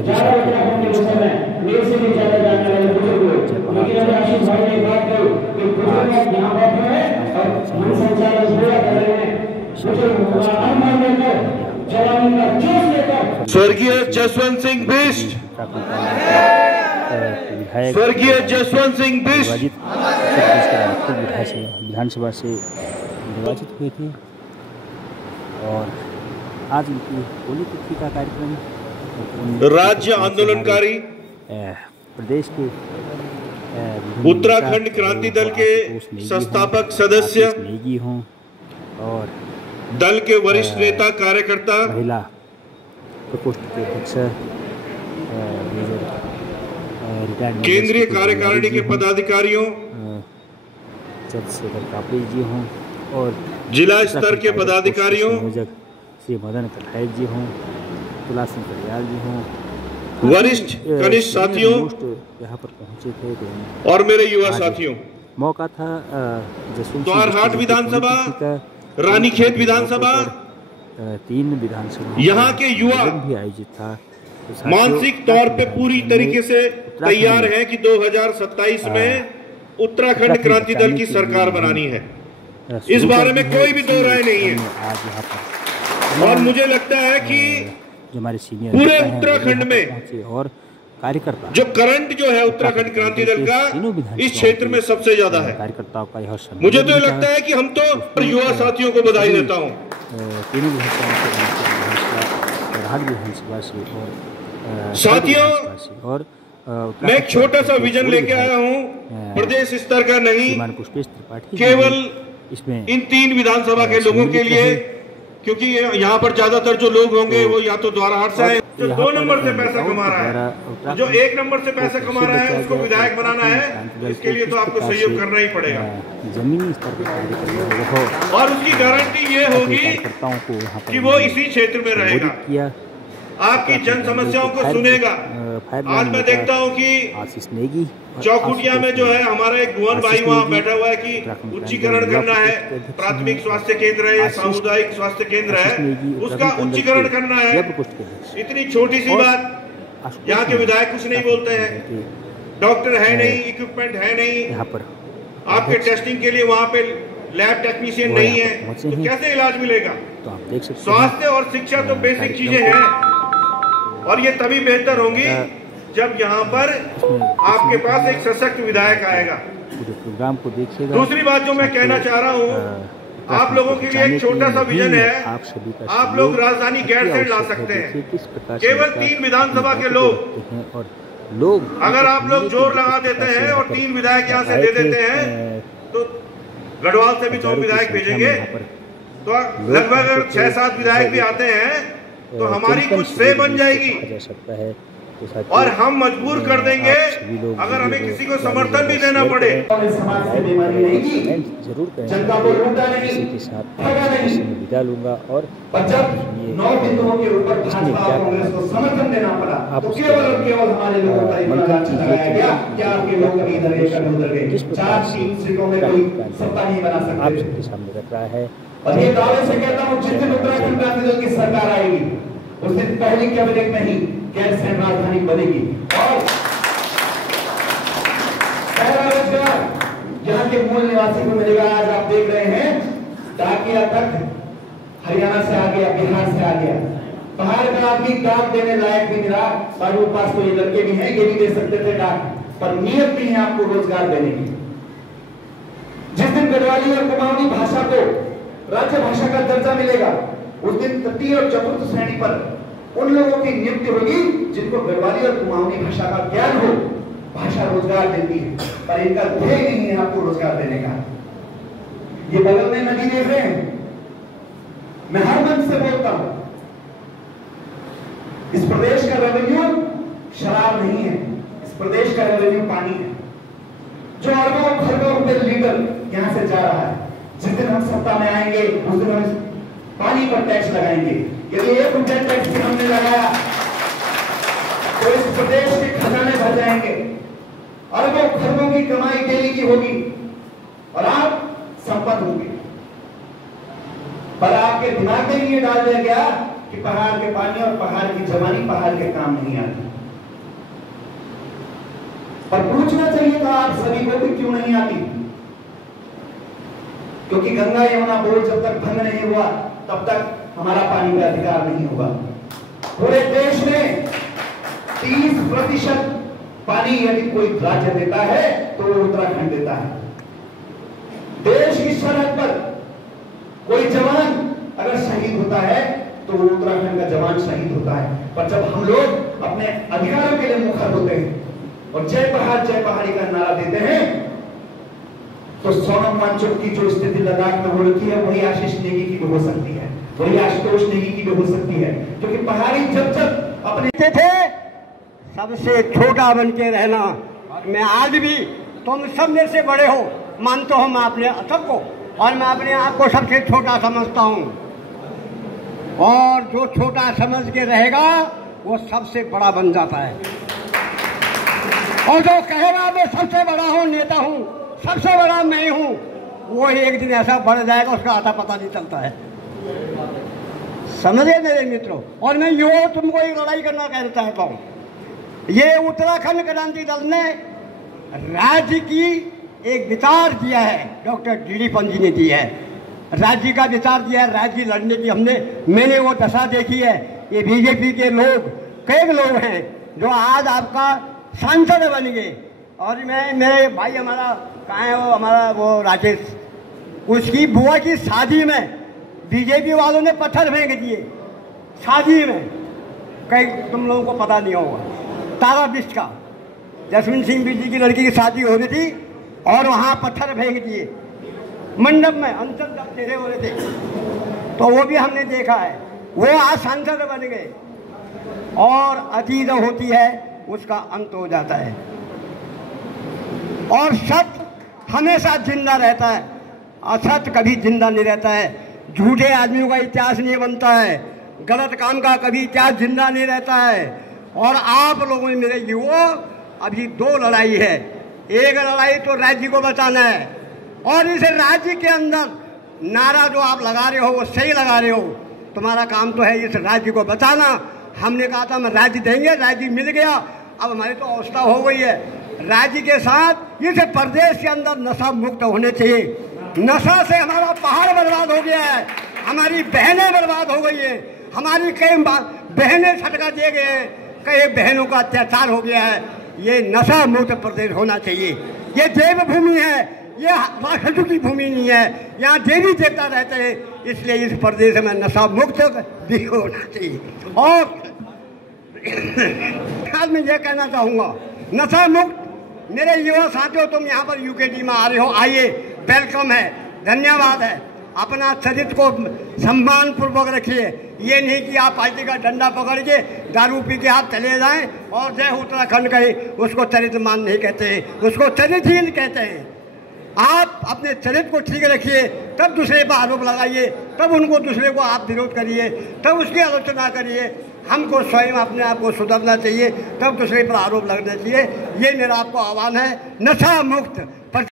वजीर साहब के स्वर्गीय जसवंत सिंह बिष्ट, स्वर्गीय जसवंत सिंह बिष्ट विधानसभा से निर्वाचित हुए थे और आज उनकी होली तिथि का कार्यक्रम राज्य आंदोलनकारी प्रदेश के उत्तराखंड क्रांति दल के संस्थापक सदस्य नेगी हों और दल के वरिष्ठ नेता कार्यकर्ता महिला प्रकोष्ठ के अध्यक्ष केंद्रीय कार्यकारिणी के पदाधिकारियों चंद्रशेखर कापड़ी जी हों और जिला स्तर के पदाधिकारियों श्री मदन कटायत जी हों, तुला सिंह कड़ियाल जी हों, वरिष्ठ कनिष्ठ साथियों यहाँ पर पहुँचे थे और मेरे युवा साथियों, मौका था द्वारहाट विधानसभा, रानीखेत विधानसभा, 3 विधानसभा यहाँ के युवा भी आयोजित था। मानसिक तौर पे पूरी तरीके से तैयार हैं कि 2027 में उत्तराखंड क्रांति दल की सरकार बनानी है। इस बारे में कोई भी दो राय नहीं है। आज यहाँ पर और मुझे लगता है कि जो हमारे सीनियर पूरे उत्तराखंड में और कार्यकर्ता जो करंट जो है उत्तराखंड क्रांति दल का इस क्षेत्र में सबसे ज्यादा है। कार्यकर्ताओं का यह मुझे तो लगता है कि हम तो युवा साथियों को बधाई देता हूँ। तीनों विधानसभा से और साथियों, और मैं एक छोटा सा विजन लेके आया हूँ, प्रदेश स्तर का नहीं, केवल इसमें इन 3 विधानसभा के लोगों के लिए, क्योंकि यहाँ पर ज्यादातर जो लोग होंगे वो या तो द्वारहाट से आए, जो 2 नंबर से पैसा कमा रहा है, जो 1 नंबर से पैसा कमा रहा है उसको विधायक बनाना है, इसके लिए तो आपको सहयोग करना ही पड़ेगा। जमीनी स्तर पर और उसकी गारंटी ये होगी कि वो इसी क्षेत्र में रहेगा, आपकी जन समस्याओं को सुनेगा। आज मैं देखता हूँ कि चौकुटिया में जो है हमारा एक भुवन भाई वहाँ बैठा हुआ है कि उच्चीकरण करना है, प्राथमिक स्वास्थ्य केंद्र है, सामुदायिक स्वास्थ्य केंद्र है, उसका उच्चीकरण करना है। इतनी छोटी सी बात, यहाँ के विधायक कुछ नहीं बोलते हैं, डॉक्टर है नहीं, इक्विपमेंट है नहीं, आपके टेस्टिंग के लिए वहाँ पे लैब टेक्नीशियन नहीं है, तो कैसे इलाज मिलेगा? स्वास्थ्य और शिक्षा तो बेसिक चीजें हैं और ये तभी बेहतर होंगी जब यहाँ पर आपके पास एक सशक्त विधायक आएगा। प्रोग्राम को देखिएगा। दूसरी बात जो मैं कहना चाह रहा हूँ, आप लोगों के लिए एक छोटा सा विजन है, आप लोग राजधानी गैरसैंण ला सकते हैं। केवल 3 विधानसभा के लोग अगर आप लोग जोर लगा देते हैं और 3 विधायक यहाँ से दे देते हैं तो गढ़वाल से भी 2 विधायक भेजेंगे, तो लगभग अगर 6-7 विधायक भी आते हैं तो हमारी कुछ से बन जाएगी और हम मजबूर कर देंगे अगर हमें किसी को समर्थन भी देना पड़े। समाज से बीमारी नहीं की, जरूर जनता को लूटा नहीं, के साथ ठगा नहीं, विदा लूंगा। और जब 9 बिंदुओं के ऊपर भाजपा कांग्रेस को समर्थन देना पड़ा तो केवल और केवल हमारे लोगों का इल्जाम लगाया गया कि आपके लोग कभी इधर गए कभी उधर गए, 4-3 सीटों में कोई सत्ता नहीं बना सकते। आप सबके सामने रख रहा है और ये दावे से कहता हूँ जिस दिन उत्तराखंड क्रांति दल की सरकार आएगी उस दिन पहली कैबिनेट में ही गैरसैंण राजधानी बनेगी और पहला रोजगार यहाँ के मूल निवासी को मिलेगा। आज आप देख रहे हैं डाकिया तक हरियाणा से आ गया, बिहार से आ गया, बाहर का आदमी डाक देने लायक भी मिला, बाबू पास तो ये लड़के भी हैं, ये भी दे सकते थे डाक, पर नियत नहीं है आपको रोजगार देने की। जिस दिन गढ़वाली और कुमाऊनी भाषा को राज्य भाषा का दर्जा मिलेगा उस दिन तृतीय और चतुर्थ श्रेणी पर उन लोगों की नियुक्ति होगी जिनको गढ़वाली और कुमाऊनी भाषा का ज्ञान हो। भाषा रोजगार देती है पर इनका ध्येय नहीं है आपको रोजगार देने का। ये बगल में नदी देख रहे हैं, मैं हर मन से बोलता हूं इस प्रदेश का रेवेन्यू शराब नहीं है, इस प्रदेश का रेवेन्यू पानी है। जो अरबों खरबों रुपए लीटर यहां से जा रहा है, जिस दिन हम सत्ता में आएंगे उस दिन हम पानी पर टैक्स लगाएंगे। यदि 1 रुपया टैक्स भी हमने लगाया तो इस प्रदेश के खजाने भर जाएंगे, अरबों खरबों की कमाई डेली की होगी और आप संपन्न होंगे। पर आपके दिमाग में ये डाल दिया गया कि पहाड़ के पानी और पहाड़ की जवानी पहाड़ के काम नहीं आती। पर पूछना चाहिए था आप सभी को कि क्यों नहीं आती, क्योंकि गंगा यमुना बोर्ड जब तक भंग नहीं हुआ तब तक हमारा पानी का अधिकार नहीं होगा। पूरे देश में 30% पानी यदि कोई राज्य देता है तो वो उत्तराखंड देता है। देश की सरहद पर कोई जवान अगर शहीद होता है तो वो उत्तराखंड का जवान शहीद होता है। पर जब हम लोग अपने अधिकारों के लिए मुखर होते हैं और जय पहाड़ी का नारा देते हैं तो सोनम वांगचुक की जो स्थिति लद्दाख में हो रही है वही आशीष नेगी की भी हो सकती है, वही आशुतोष नेगी की भी हो सकती है। क्योंकि पहाड़ी जब जब अपने थे सबसे छोटा बन के रहना, मैं आज भी तुम सब मेरे से बड़े हो मानता हूं मैं अपने सबको, और मैं अपने आप को सबसे छोटा समझता हूं। और जो छोटा समझ के रहेगा वो सबसे बड़ा बन जाता है, और जो कहेगा मैं सबसे बड़ा हूं, नेता हूं, सबसे बड़ा मैं हूं, वो एक दिन ऐसा बढ़ जाएगा उसका आता पता नहीं चलता है। समझे मेरे मित्रों। और मैं यो तुमको एक लड़ाई करना कहना चाहता हूं। ये उत्तराखंड क्रांति दल ने राज्य की एक विचार दिया है, डॉक्टर डी पंत जी ने दिया है, राज्य का विचार दिया है, राज्य लड़ने की मैंने वो दशा देखी है। ये बीजेपी के लोग कई लोग हैं जो आज आपका सांसद बन गए। और मैं मेरे भाई हमारा कहाँ है वो हमारा वो राजेश, उसकी बुआ की शादी में बीजेपी वालों ने पत्थर फेंक दिए शादी में। कई तुम लोगों को पता नहीं होगा, तारा बिस्ट का जसवीन सिंह बिजी की लड़की की शादी हो रही थी और वहाँ पत्थर फेंक दिए मंडप में, अंतर जब चेहरे हो रहे थे, तो वो भी हमने देखा है। वो आज सांसद बन गए। और अतीत होती है उसका अंत हो जाता है, और सत्य हमेशा जिंदा रहता है, असत्य कभी जिंदा नहीं रहता है। झूठे आदमियों का इतिहास नहीं बनता है, गलत काम का कभी इतिहास जिंदा नहीं रहता है। और आप लोगों ने मेरे युवा अभी दो लड़ाई है। एक लड़ाई तो राज्य को बचाना है, और इस राज्य के अंदर नारा जो आप लगा रहे हो वो सही लगा रहे हो, तुम्हारा काम तो है इस राज्य को बचाना। हमने कहा था मैं राज्य देंगे, राज्य मिल गया, अब हमारी तो अवस्था हो गई है। राज्य के साथ इस प्रदेश के अंदर नशा मुक्त होने चाहिए। नशा से हमारा पहाड़ बर्बाद हो गया है, हमारी बहनें बर्बाद हो गई है, हमारी कई बहनें छटका दिए गए हैं, कई बहनों का अत्याचार हो गया है। ये नशा मुक्त प्रदेश होना चाहिए। ये देवभूमि है, ये राक्षसों की भूमि नहीं है, यहाँ देवी देवता रहते हैं, इसलिए इस प्रदेश में नशा मुक्त भी होना चाहिए। और आज मैं ये कहना चाहूँगा, नशा मुक्त मेरे युवा साथियों, तुम यहाँ पर यूकेडी में आ रहे हो, आइए, वेलकम है, धन्यवाद है। अपना चरित्र को सम्मान पूर्वक रखिए। ये नहीं कि आप पार्टी का डंडा पकड़ के दारू पी के आप चले जाएं और जय उत्तराखंड कहे, उसको चरित्रमान नहीं कहते हैं, उसको चरित्रहीन कहते हैं। आप अपने चरित्र को ठीक रखिए, तब दूसरे पर आरोप लगाइए, तब उनको दूसरे को आप विरोध करिए, तब उसकी आलोचना करिए। हमको स्वयं अपने आप को सुधरना चाहिए, तब दूसरे पर आरोप लगना चाहिए। ये मेरा आपको आह्वान है। नशा मुक्त